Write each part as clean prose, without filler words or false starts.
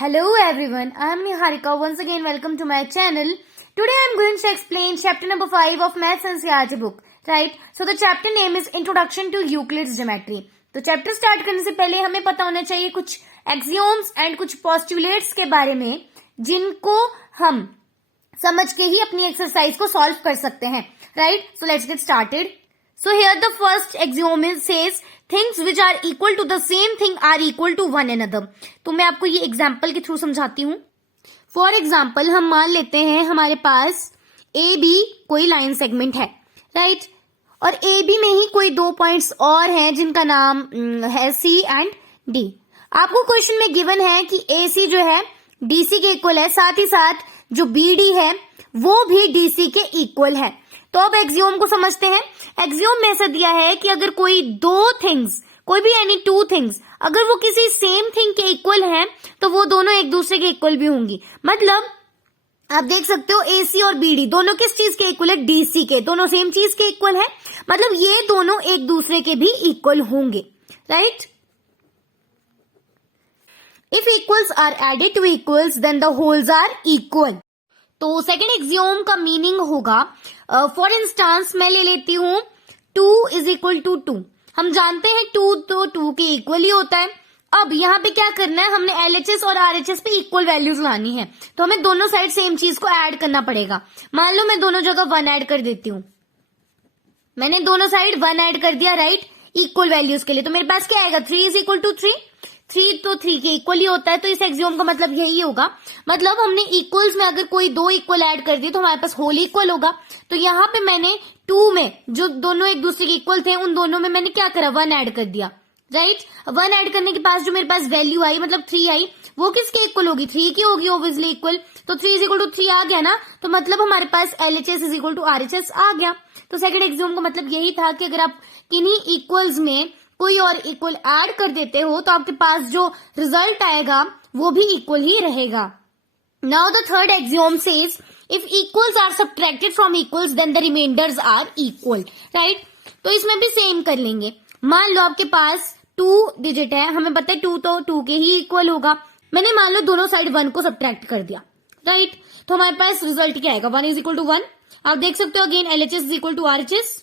Hello everyone, I am Niharika. Once again welcome to my channel. Today I am going to explain chapter number 5 of Maths NCERT book. Right? So the chapter name is Introduction to Euclid's Geometry. तो chapter start करने से पहले हमें पता होना चाहिए कुछ एक्सियोम्स and कुछ पोस्टुलेट्स के बारे में जिनको हम समझ के ही अपनी एक्सरसाइज को सॉल्व कर सकते हैं. Right? So let's get started. So here the first axiom says things which are equal to the same thing are equal to one another. तो मैं आपको ये एग्जाम्पल के थ्रू समझाती हूँ. फॉर एग्जाम्पल हम मान लेते हैं हमारे पास ए बी कोई लाइन सेगमेंट है. राइट? और ए बी में ही कोई दो पॉइंट्स और हैं जिनका नाम है सी एंड डी. आपको क्वेश्चन में गिवन है कि ए सी जो है डी सी के इक्वल है, साथ ही साथ जो बी डी है वो भी डी सी के इक्वल है. तो अब एक्सियोम को समझते हैं. एक्सियोम में ऐसा दिया है कि अगर कोई दो थिंग्स, कोई भी एनी टू थिंग्स, अगर वो किसी सेम थिंग के इक्वल हैं तो वो दोनों एक दूसरे के इक्वल भी होंगी. मतलब आप देख सकते हो ए सी और बी डी दोनों किस चीज के इक्वल है? डी सी के. दोनों सेम चीज के इक्वल है, मतलब ये दोनों एक दूसरे के भी इक्वल होंगे. Right? If equals are added to equals then the wholes are equal. तो सेकेंड एक्सियोम का मीनिंग होगा, फॉर इंस्टांस मैं ले लेती हूं 2 इज इक्वल टू 2. हम जानते हैं 2 तो 2 के इक्वल ही होता है. अब यहाँ पे क्या करना है, हमने LHS और RHS पे इक्वल वैल्यूज लानी है, तो हमें दोनों साइड सेम चीज को ऐड करना पड़ेगा. मान लो मैं दोनों जगह 1 ऐड कर देती हूँ. मैंने दोनों साइड 1 ऐड कर दिया. राइट? इक्वल वैल्यूज के लिए. तो मेरे पास क्या आएगा? 3 इज इक्वल टू 3. 3 तो 3 के इक्वल ही होता है. तो इस एक्सियोम का मतलब यही होगा. मतलब हमने इक्वल्स में अगर कोई दो इक्वल ऐड कर दिए तो हमारे पास होल इक्वल होगा. तो यहाँ पे मैंने 2 में जो दोनों एक दूसरे के इक्वल थे उन दोनों में मैंने क्या करा? 1 ऐड कर दिया. राइट? 1 ऐड करने के पास जो मेरे पास वैल्यू आई, मतलब 3 आई, वो किसके इक्वल होगी? 3 की होगी ऑब्वियसली इक्वल. तो 3 इज इक्वल टू 3 आ गया ना. तो मतलब हमारे पास LHS is equal to RHS आ गया. तो सेकंड एक्सियोम का मतलब यही था कि अगर आप किन्हीं इक्वल्स में कोई और इक्वल ऐड कर देते हो तो आपके पास जो रिजल्ट आएगा वो भी इक्वल ही रहेगा. Now the third axiom says if equals are subtracted from equals then the remainders are equal. Right? तो इसमें भी सेम कर लेंगे. मान लो आपके पास 2 डिजिट है, हमें पता है 2 तो 2 के ही इक्वल होगा. मैंने मान लो दोनों साइड 1 को सब्ट्रैक्ट कर दिया. राइट? तो हमारे पास रिजल्ट क्या आएगा? 1 इज इक्वल टू 1. आप देख सकते हो again LHS is equal to RHS.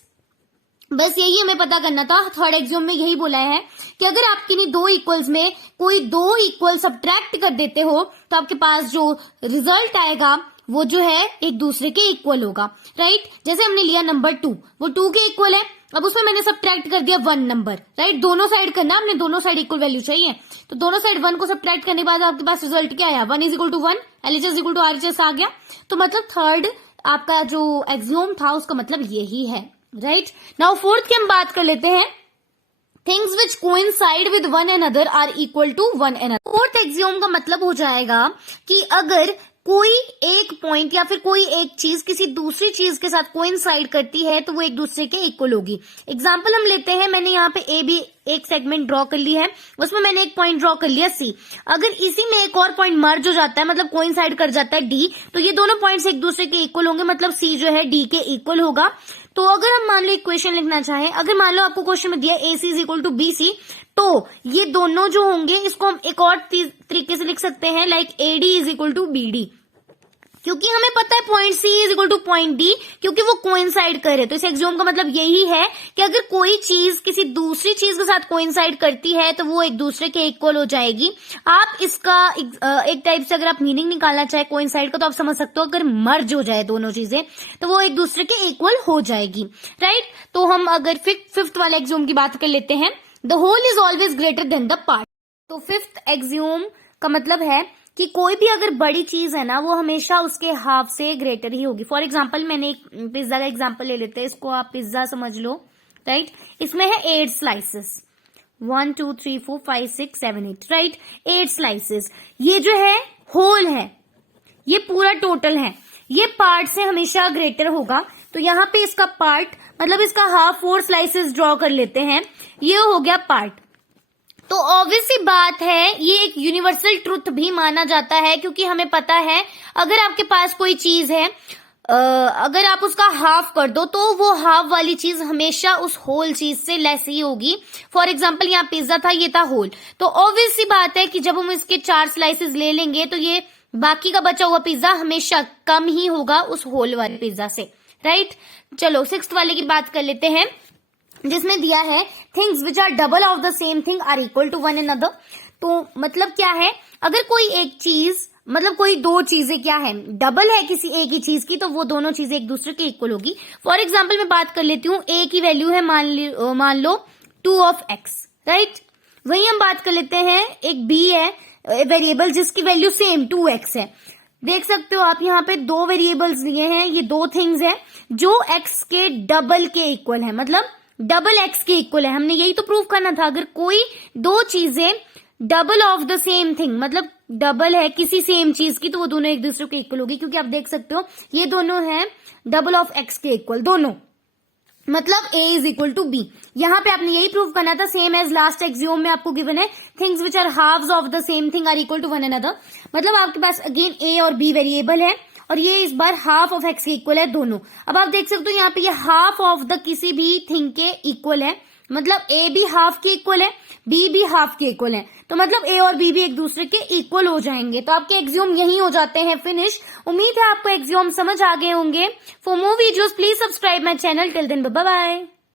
बस यही हमें पता करना था. थर्ड एक्सियोम में यही बोला है कि अगर आप किन्हीं दो इक्वल्स में कोई दो इक्वल सब्ट्रैक्ट कर देते हो तो आपके पास जो रिजल्ट आएगा वो जो है एक दूसरे के इक्वल होगा. राइट? जैसे हमने लिया नंबर 2, वो 2 के इक्वल है. अब उसमें मैंने सब्ट्रैक्ट कर दिया 1 नंबर. राइट? दोनों साइड करना, हमने दोनों साइड इक्वल वैल्यू चाहिए. तो दोनों साइड 1 को सब्ट्रैक्ट करने के बाद आपके पास रिजल्ट क्या आया? 1 is equal to 1. LHS equal to RHS आ गया. तो मतलब थर्ड आपका जो एक्सियोम था उसका मतलब यही है. राइट? नाउ फोर्थ की हम बात कर लेते हैं. Things which coincide with one another are equal to one another. Fourth axiom का मतलब हो जाएगा कि अगर कोई एक पॉइंट या फिर कोई एक चीज किसी दूसरी चीज के साथ कोइंसाइड करती है तो वो एक दूसरे के इक्वल होगी. एग्जाम्पल हम लेते हैं. मैंने यहाँ पे ए बी एक सेगमेंट ड्रॉ कर ली है, उसमें मैंने एक पॉइंट ड्रॉ कर लिया सी. अगर इसी में एक और पॉइंट मर्ज हो जाता है, मतलब कोइंसाइड कर जाता है डी, तो ये दोनों पॉइंट्स एक दूसरे के इक्वल होंगे. मतलब सी जो है डी के इक्वल होगा. तो अगर हम मान लो इक्वेशन लिखना चाहें, अगर मान लो आपको क्वेश्चन में दिया A C is equal to B C, तो ये दोनों जो होंगे इसको हम एक और तरीके से लिख सकते हैं, like A D is equal to B D. क्योंकि हमें पता है point C is equal to point D, क्योंकि वो कोइंसाइड करे. तो इस एक्सियोम का मतलब यही है कि अगर कोई चीज किसी दूसरी चीज के साथ कोइंसाइड करती है तो वो एक दूसरे के इक्वल हो जाएगी. आप इसका एक टाइप से अगर आप मीनिंग निकालना चाहे कोइंसाइड का तो आप समझ सकते हो अगर मर्ज हो जाए दोनों चीजें तो वो एक दूसरे के इक्वल हो जाएगी. राइट? तो हम अगर फिफ्थ वाले एक्सियोम की बात कर लेते हैं, the whole is always greater than the part. तो फिफ्थ एक्सियोम का मतलब है कि कोई भी अगर बड़ी चीज है ना वो हमेशा उसके हाफ से ग्रेटर ही होगी. फॉर एग्जाम्पल मैंने एक पिज्जा का एग्जाम्पल ले लेते हैं. इसको आप पिज्जा समझ लो. राइट? इसमें है 8 स्लाइसेस. 1 2 3 4 5 6 7 8. राइट? 8 स्लाइसेस. ये जो है होल है, ये पूरा टोटल है, ये पार्ट से हमेशा ग्रेटर होगा. तो यहाँ पे इसका पार्ट मतलब इसका हाफ 4 स्लाइसेस ड्रॉ कर लेते हैं. ये हो गया पार्ट. तो ऑब्वियस सी बात है, ये एक यूनिवर्सल ट्रुथ भी माना जाता है, क्योंकि हमें पता है अगर आपके पास कोई चीज है अगर आप उसका हाफ कर दो तो वो हाफ वाली चीज हमेशा उस होल चीज से लेस ही होगी। फॉर एग्जाम्पल यहाँ पिज्जा था, ये था होल, तो ऑब्वियस सी बात है कि जब हम इसके 4 स्लाइसेस ले लेंगे तो ये बाकी का बचा हुआ पिज्जा हमेशा कम ही होगा उस होल वाले पिज्जा से, राइट। चलो 6th वाले की बात कर लेते हैं, जिसमें दिया है things which are double of the same thing are equal to one another. तो मतलब क्या है, अगर कोई एक चीज, मतलब कोई दो चीजें क्या है, डबल है किसी एक ही चीज की, तो वो दोनों चीजें एक दूसरे के इक्वल होगी। फॉर एग्जाम्पल मैं बात कर लेती हूँ, ए की वैल्यू है मान लो 2 ऑफ x, राइट। वही हम बात कर लेते हैं, एक b है वेरिएबल जिसकी वैल्यू सेम 2x है। देख सकते हो आप यहाँ पे 2 वेरिएबल्स दिए हैं, ये 2 थिंग्स है जो x के डबल के इक्वल है, मतलब डबल x के इक्वल है। हमने यही तो प्रूव करना था, अगर कोई दो चीजें double of the same thing, मतलब डबल है किसी सेम चीज की, तो वो दोनों एक दूसरे के इक्वल होगी, क्योंकि आप देख सकते हो ये दोनों हैं डबल ऑफ x के इक्वल दोनों, मतलब a is equal to b। यहाँ पे आपने यही प्रूव करना था, सेम एज लास्ट एक्सियोम में आपको गिवन है things which are halfs of the same thing are equal to one another. मतलब आपके पास अगेन a और b वेरिएबल है और ये इस बार हाफ ऑफ x के इक्वल है दोनों। अब आप देख सकते हो यहाँ पे ये हाफ ऑफ द किसी भी थिंग के इक्वल है, मतलब a भी हाफ के इक्वल है, b भी हाफ के इक्वल है, तो मतलब a और b भी एक दूसरे के इक्वल हो जाएंगे। तो आपके एक्सियोम यही हो जाते हैं फिनिश। उम्मीद है आपको एक्सियोम समझ आ गए होंगे। For more videos please subscribe my channel. Till then bye bye.